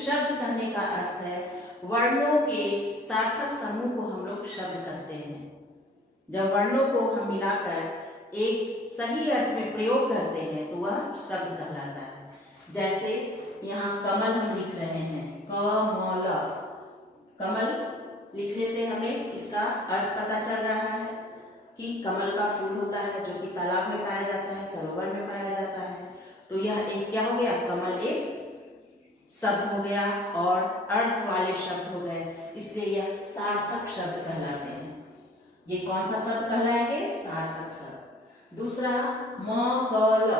शब्द कहने का अर्थ है वर्णों के सार्थक समूह को हम लोग शब्द कहते हैं। जब वर्णों को हम मिलाकर एक सही अर्थ में प्रयोग करते हैं तो वह शब्द कहलाता है। जैसे यहाँ कमल हम लिख रहे हैं, कमल, कमल लिखने से हमें इसका अर्थ पता चल रहा है कि कमल का फूल होता है जो कि तालाब में पाया जाता है, सरोवर में पाया जाता है। तो यह एक क्या हो गया, कमल एक शब्द हो गया और अर्थ वाले शब्द हो गए, इसलिए यह सार्थक शब्द कहलाते हैं। ये कौन सा शब्द कहलाएंगे, सार्थक शब्द। दूसरा मकल,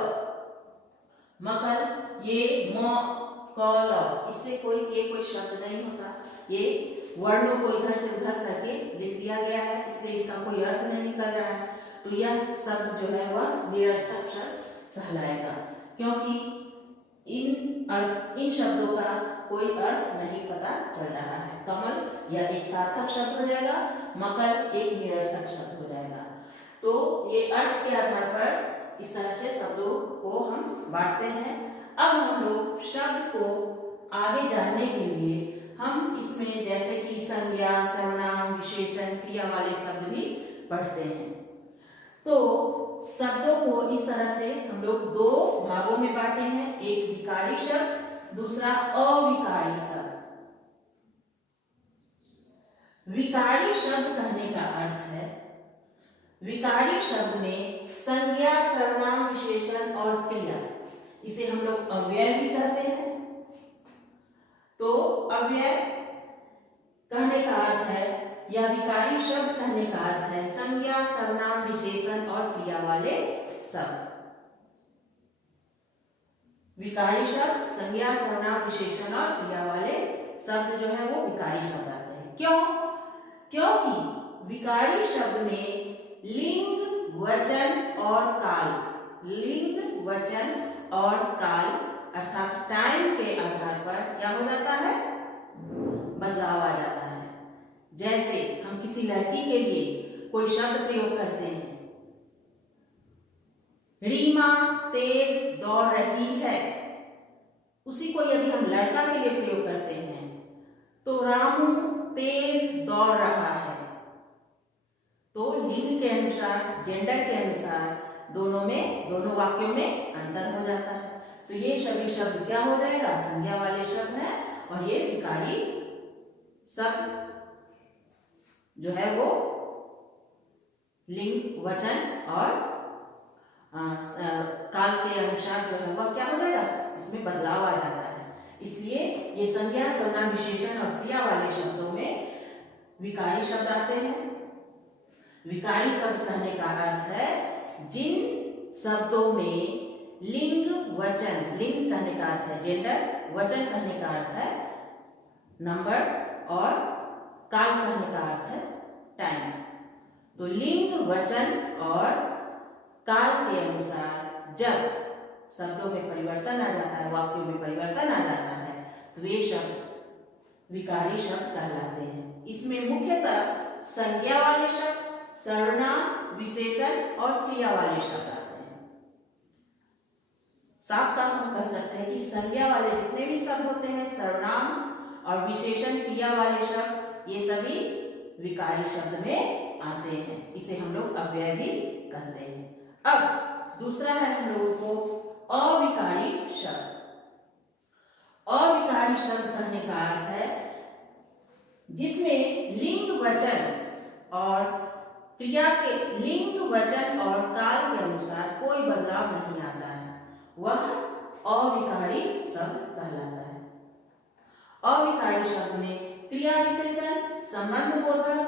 मकल, ये मकल, इससे कोई शब्द नहीं होता, ये वर्णों को इधर से उधर करके लिख दिया गया है, इसलिए इसका कोई अर्थ नहीं निकल रहा है। तो यह शब्द जो है वह निरर्थक शब्द कहलाएगा, क्योंकि इन शब्दों का कोई अर्थ नहीं पता चल रहा है। कमल यह एक सार्थक शब्द हो जाएगा, मकल एक निरर्थक शब्द हो जाएगा। तो ये अर्थ के आधार पर इस तरह से शब्दों को हम बांटते हैं। अब हम लोग शब्द को आगे जानने के लिए हम इसमें जैसे कि संज्ञा, सर्वनाम, विशेषण, क्रिया वाले शब्द भी पढ़ते हैं। तो शब्दों को इस तरह से हम लोग दो भागों में बांटे हैं, एक विकारी शब्द, दूसरा अविकारी शब्द। विकारी शब्द कहने का अर्थ है, विकारी शब्द में संज्ञा, सर्वनाम, विशेषण और क्रिया, इसे हम लोग अव्यय भी कहते हैं। तो अव्यय कहने का अर्थ है, या विकारी शब्द कहने का अर्थ है संज्ञा, सर्वनाम, विशेषण और क्रिया वाले शब्द। विकारी शब्द संज्ञा, सर्वनाम, विशेषण और क्रिया वाले शब्द जो है वो विकारी शब्द आते हैं। क्यों? क्योंकि विकारी शब्द में लिंग, वचन और काल, लिंग, वचन और काल अर्थात टाइम के आधार पर क्या हो जाता है, बदलाव आ जाता है। जैसे हम किसी लड़की के लिए कोई शब्द प्रयोग करते हैं, रीमा तेज दौड़ रही है, उसी को यदि हम लड़का के लिए प्रयोग करते हैं तो रामू तेज दौड़ रहा है। तो लिंग के अनुसार, जेंडर के अनुसार दोनों वाक्यों में अंतर हो जाता है। तो ये सभी शब्द क्या हो जाएगा, संज्ञा वाले शब्द हैं, और ये विकारी शब्द जो है वो लिंग, वचन और काल के अनुसार जो है वह क्या हो जाएगा, इसमें बदलाव आ जाता है। इसलिए ये संज्ञा, सर्वनाम, विशेषण और क्रिया वाले शब्दों में विकारी शब्द आते हैं। विकारी शब्द कहने का अर्थ है जिन शब्दों में लिंग, वचन, लिंग कहने का अर्थ है जेंडर, वचन कहने का अर्थ है नंबर और काल कहने का अर्थ है टाइम। तो लिंग, वचन और काल के अनुसार जब शब्दों में परिवर्तन आ जाता है, वाक्यों में परिवर्तन आ जाता है, तो ये शब्द विकारी शब्द कहलाते हैं। इसमें मुख्यतः संज्ञा वाले शब्द, सर्वनाम, विशेषण और क्रिया वाले शब्द आते हैं। साफ साफ हम कह सकते हैं कि संज्ञा वाले जितने भी शब्द होते हैं, सर्वनाम और विशेषण, क्रिया वाले शब्द, ये सभी विकारी शब्द में आते हैं। इसे हम लोग अव्यय भी कहते हैं। अब दूसरा है हम लोगों को अविकारी शब्द। अविकारी शब्द कहने का अर्थ है जिसमें लिंग, वचन और क्रिया के, लिंग, वचन और काल के अनुसार कोई बदलाव नहीं आता है, वह अविकारी शब्द कहलाता है। अविकारी शब्द में क्रिया विशेषण, संबंध बोधक,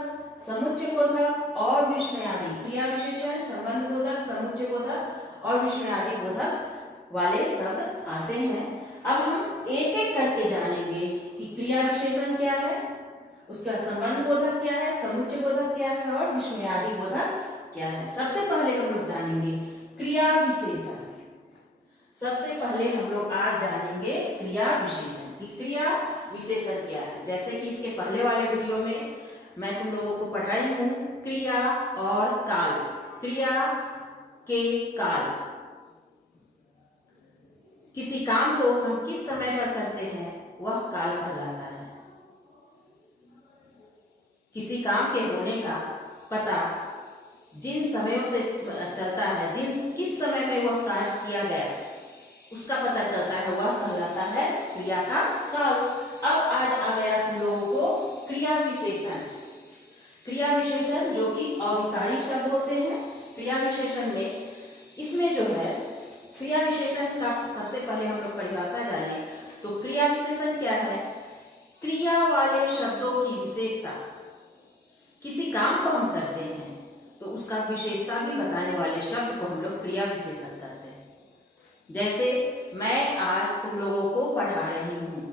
समुच्चय बोधक और विस्मयादि, क्रिया विशेषण, संबंध बोधक, समुच्चय बोधक और विस्मयादि बोधक वाले शब्द आते हैं। अब हम एक एक करके जानेंगे कि क्रिया विशेषण क्या है, उसका संबंध बोधक क्या है, समुच्चय बोधक क्या है और विस्मयादि बोधक क्या है। सबसे पहले हम लोग जानेंगे क्रिया विशेषण। सबसे पहले हम लोग आज जानेंगे क्रिया विशेषण कि क्रिया विशेषण क्या है। जैसे कि इसके पहले वाले वीडियो में मैं तुम लोगों को पढ़ाई हूं क्रिया और काल, क्रिया के काल। किसी काम को हम किस समय पर करते हैं वह काल कहलाता है। किसी काम के होने का पता जिन समयों से चलता है, किस समय में वह कार्य किया गया उसका पता चलता है, वह कहलाता है क्रिया का काल। अब आज आ गया तुम लोगों को क्रिया विशेषण। क्रिया विशेषण जो कि अविकारी शब्द होते हैं। क्रिया विशेषण में इसमें जो है क्रिया विशेषण का सबसे पहले हम लोग परिभाषा जाने तो क्रिया विशेषण क्या है? क्रिया वाले शब्दों की विशेषता। किसी काम को हम करते हैं तो उसका विशेषता भी बताने वाले शब्द को हम लोग क्रिया विशेषण करते हैं। जैसे मैं आज तुम लोगों को पढ़ा रही हूँ,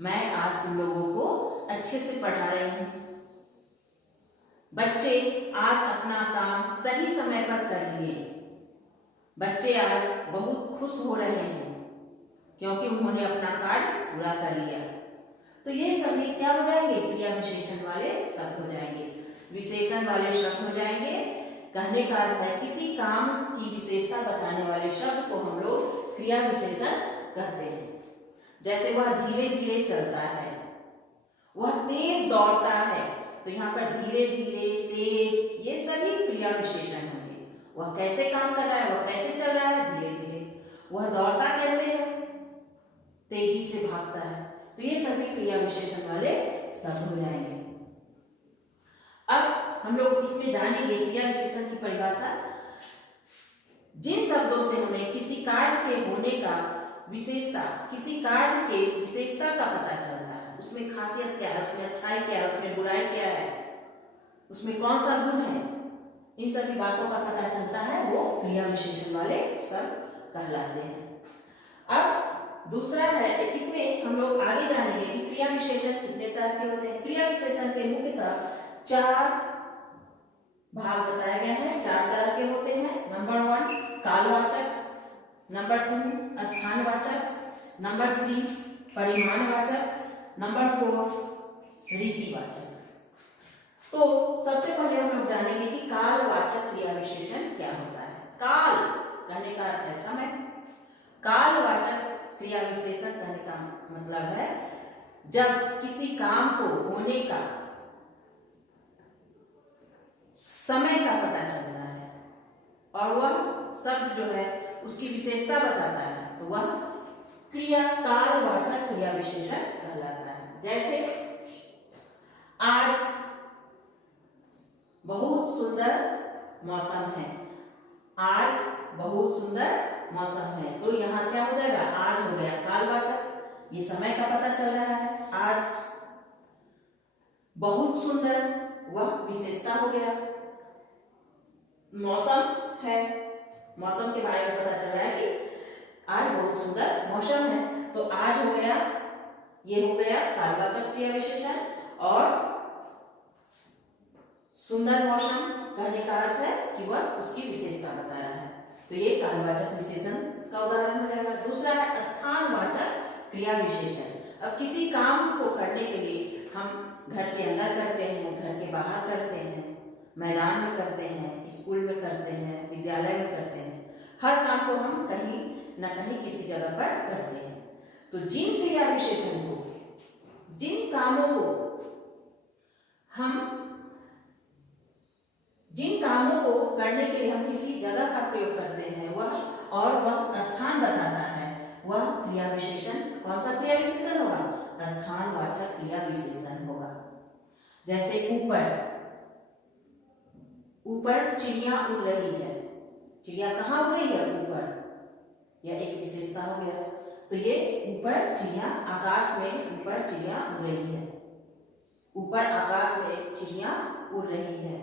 मैं आज तुम लोगों को अच्छे से पढ़ा रही हूँ। बच्चे आज अपना काम सही समय पर कर लिए। बच्चे आज बहुत खुश हो रहे हैं क्योंकि उन्होंने अपना कार्य पूरा कर लिया। तो ये सभी क्या हो जाएंगे? क्रिया विशेषण वाले शब्द हो जाएंगे, विशेषण वाले शब्द हो जाएंगे। कहने का अर्थ है किसी काम की विशेषता बताने वाले शब्द को हम लोग क्रिया विशेषण कहते हैं। जैसे वह धीरे धीरे चलता है, वह तेज दौड़ता है, तो यहाँ पर धीरे धीरे, तेज, ये सभी क्रिया विशेषण होंगे। वह कैसे काम कर रहा है, वह कैसे चल रहा है, धीरे धीरे। वह दौड़ता कैसे है, तेजी से भागता है। तो ये सभी क्रिया विशेषण वाले शब्द हो जाएंगे। अब हम लोग इसमें जानेंगे क्रिया विशेषण की परिभाषा। जिन शब्दों से हमें किसी कार्य के होने का विशेषता, किसी कार्य के विशेषता का पता चलता है, उसमें खासियत क्या है, उसमें अच्छाई क्या है, उसमें बुराई क्या है, उसमें कौन सा गुण है, इन सभी बातों का पता चलता है, वो क्रिया विशेषण वाले शब्द कहलाते हैं। अब दूसरा है, इसमें हम लोग आगे जानेंगे कि क्रिया विशेषण कितने तरह के होते हैं। क्रिया विशेषण के मुख्यतः 4 भाग बताए गए हैं, 4 तरह के होते हैं। नंबर 1 कालवाचक, नंबर 2 स्थानवाचक, नंबर 3 परिमाणवाचक, नंबर 4 रीतिवाचक। तो सबसे पहले हम लोग जानेंगे कि कालवाचक क्रिया विशेषण क्या होता है। काल कहने का अर्थ है समय। कालवाचक क्रिया विशेषण कहने का मतलब है जब किसी काम को होने का समय का पता चलता है और वह शब्द जो है उसकी विशेषता बताता है, तो वह क्रिया कालवाचक क्रिया विशेषण कहलाता है। जैसे आज बहुत सुंदर मौसम है, आज बहुत सुंदर मौसम है, तो यहाँ क्या हो जाएगा? आज हो गया कालवाचक, ये समय का पता चल रहा है। आज बहुत सुंदर, वह विशेषता हो गया। मौसम है, मौसम के बारे में पता चल रहा है कि आज बहुत सुंदर मौसम है, तो आज हो गया, ये हो गया कालवाचक क्रिया विशेषण। और सुंदर मौसम कहने का अर्थ है कि वह उसकी विशेषता बता रहा है, तो ये कालवाचक विशेषण का उदाहरण हो जाएगा। दूसरा है स्थानवाचक क्रिया विशेषण। अब किसी काम को करने के लिए हम घर के अंदर करते हैं, घर के बाहर करते हैं, मैदान में करते हैं, स्कूल में करते हैं, विद्यालय में करते हैं, हर काम को हम कहीं न कहीं किसी जगह पर करते हैं। तो जिन क्रिया विशेषण को, जिन कामों को करने के लिए हम किसी जगह का प्रयोग करते हैं वह स्थान बताता है, वह क्रिया विशेषण कौन सा क्रिया विशेषण होगा? स्थानवाचक क्रिया विशेषण होगा। जैसे ऊपर चिड़िया उड़ रही है, चिड़िया कहाँ उड़ रही है? ऊपर, यह एक विशेषता हो गया। तो ये ऊपर चिड़िया, आकाश में ऊपर चिड़िया उड़ रही है, ऊपर आकाश में चिड़िया उड़ रही है।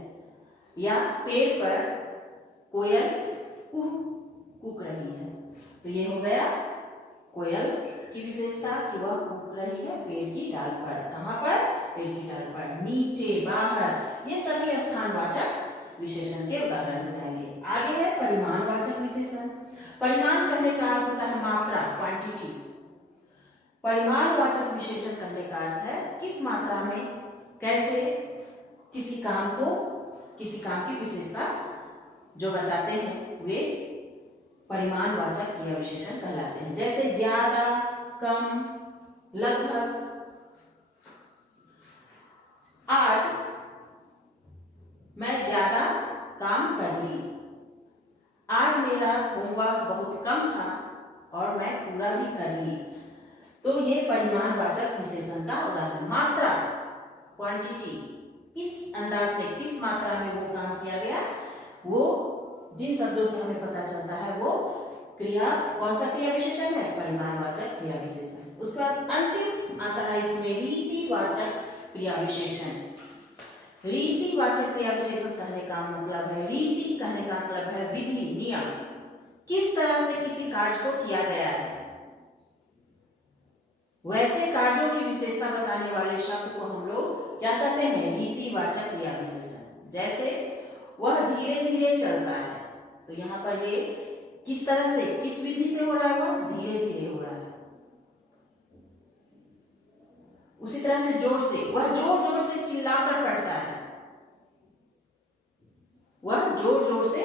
या पेड़ पर कोयल कूक रही है, तो ये हो गया कोयल की विशेषता कि वह कूक रही है पेड़ की डाल पर। कहाँ पर? पेड़ की डाल पर, नीचे, बाहर, ये सभी स्थानवाचक विशेषण के उदाहरण हो जाएंगे। आगे है परिमाणवाचक विशेषण। परिमाण कहने का अर्थ होता है मात्रा, क्वांटिटी। परिमाणवाचक विशेषण कहने का अर्थ है किस मात्रा में, कैसे किसी काम की विशेषता जो बताते हैं वे परिमाणवाचक क्रिया विशेषण कहलाते हैं। जैसे ज्यादा, कम, लगभग। आज मैं ज्यादा काम कर ली। आज मेरा होमवर्क बहुत कम था और मैं पूरा भी कर ली। तो ये परिमाणवाचक विशेषण का उदाहरण। मात्रा, क्वांटिटी, किस अंदाज में, किस मात्रा में वो काम किया गया, वो जिन शब्दों से हमें पता चलता है वो क्रिया, कौन सा क्रिया विशेषण है, परिमाणवाचक क्रिया विशेषण। उसके बाद अंतिम आता है इसमें रीतिवाचक क्रिया विशेषण। रीतिवाचक क्रिया विशेषण कहने का मतलब है, रीति कहने का मतलब है विधि, नियम, किस तरह से किसी कार्य को किया गया है, वैसे कार्यों की विशेषता बताने वाले शब्द को हम लोग क्या कहते हैं, रीतिवाचक क्रिया विशेषण। जैसे वह धीरे धीरे चलता है, तो यहाँ पर ये किस तरह से, किस विधि से हो रहा है, वह धीरे धीरे हो रहा है। उसी तरह से जोर से, वह जोर जोर से चिल्लाकर पढ़ता है, वह जोर जोर से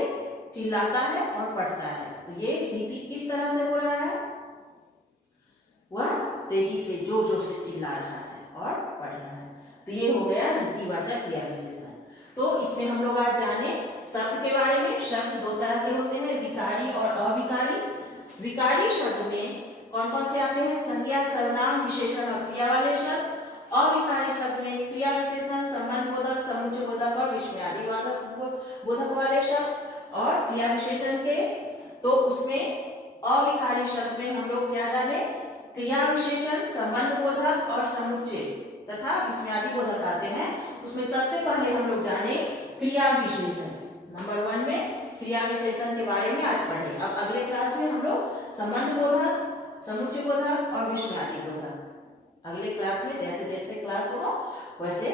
चिल्लाता है और पढ़ता है। तो ये रीति किस तरह से हो रहा है, वह तेजी से जोर जोर से चिल्ला रहा है और पढ़ रहा है। तो ये हो गया रीतिवाचक क्रिया विशेषण। तो इसमें हम लोग आज जाने शब्द के बारे में। शब्द दो तरह के होते हैं, विकारी और अविकारी। विकारी शब्द में कौन कौन से आते हैं, संज्ञा, सर्वनाम, विशेषण और क्रिया वाले शब्द। अविकारी शब्द में क्रिया विशेषण, संबंध बोधक, समुच्चय बोधक और विस्मयादि बोधक वाले शब्द। और क्रिया विशेषण के तो उसमें अविकारी शब्द में हम लोग क्या जाने, क्रिया विशेषण, संबंध बोधक और समुच्चय तथा विस्मयादि बोधक आते हैं। उसमें सबसे पहले हम लोग जाने क्रिया विशेषण। नंबर 1 में क्रिया विशेषण के बारे में आज पढ़े। अब अगले क्लास में हम लोग संबंध बोधक, समुच्चय बोधक और विस्मयादि बोधक अगले क्लास में जैसे जैसे क्लास होगा वैसे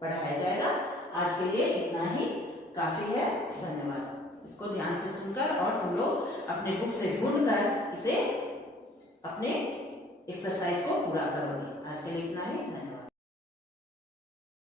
पढ़ाया जाएगा। आज के लिए इतना ही काफी है। धन्यवाद। इसको ध्यान से सुनकर और तुम लोग अपने बुक से ढूंढकर इसे अपने एक्सरसाइज को पूरा करोगे। आज के लिए इतना ही। धन्यवाद।